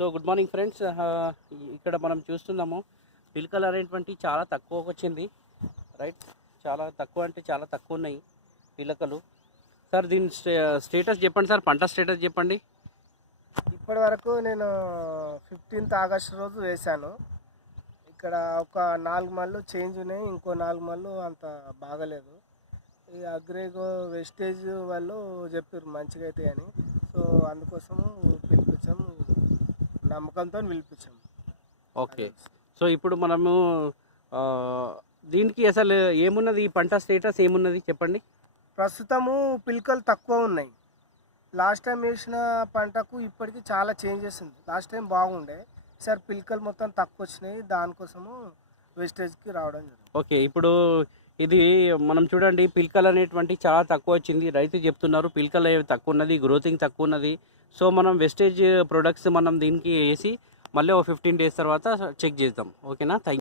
So good morning friends. ఇక్కడ మనం చూస్తున్నాము పిలకలు అనేటువంటి చాలా తక్కువకు వచ్చింది, రైట్. చాలా తక్కువ అంటే చాలా తక్కువ ఉన్నాయి పిలకలు. సార్ దీని స్టేటస్ చెప్పండి సార్, పంట స్టేటస్ చెప్పండి. ఇప్పటి వరకు నేను 15th ఆగస్టు రోజు వేశాను. ఇక్కడ ఒక 4 మళ్ళు చేంజ్ ఉన్నాయి, ఇంకో 4 మళ్ళు అంత బాగలేదు. ఈ అగ్రేగో వెస్టేజ్ వాళ్ళు చెప్పారు మంచిగా అయితే అని, సో అందుకోసము పిలిపించాము, నమ్మకంతో పిలిపించాము. ఓకే, సో ఇప్పుడు మనము దీనికి అసలు ఏమున్నది, ఈ పంట స్టేటస్ ఏమున్నది చెప్పండి. ప్రస్తుతము పిలకలు తక్కువ ఉన్నాయి. లాస్ట్ టైం వేసిన పంటకు ఇప్పటికి చాలా చేంజెస్ ఉంది. లాస్ట్ టైం బాగుండే, ఈసారి పిలకలు మొత్తం తక్కువ వచ్చినాయి, దానికోసము వెస్టేజ్కి రావడం జరిగింది. ఓకే, ఇప్పుడు ఇది మనం చూడండి, పిలకలు అనేటువంటి చాలా తక్కువ వచ్చింది. రైతు చెప్తున్నారు పిలకలు తక్కువ ఉన్నది, గ్రోతింగ్ తక్కువ ఉన్నది. సో మనం వెస్టేజ్ ప్రొడక్ట్స్ మనం దీనికి వేసి మళ్ళీ ఒక 15 days తర్వాత చెక్ చేద్దాం. ఓకేనా? థ్యాంక్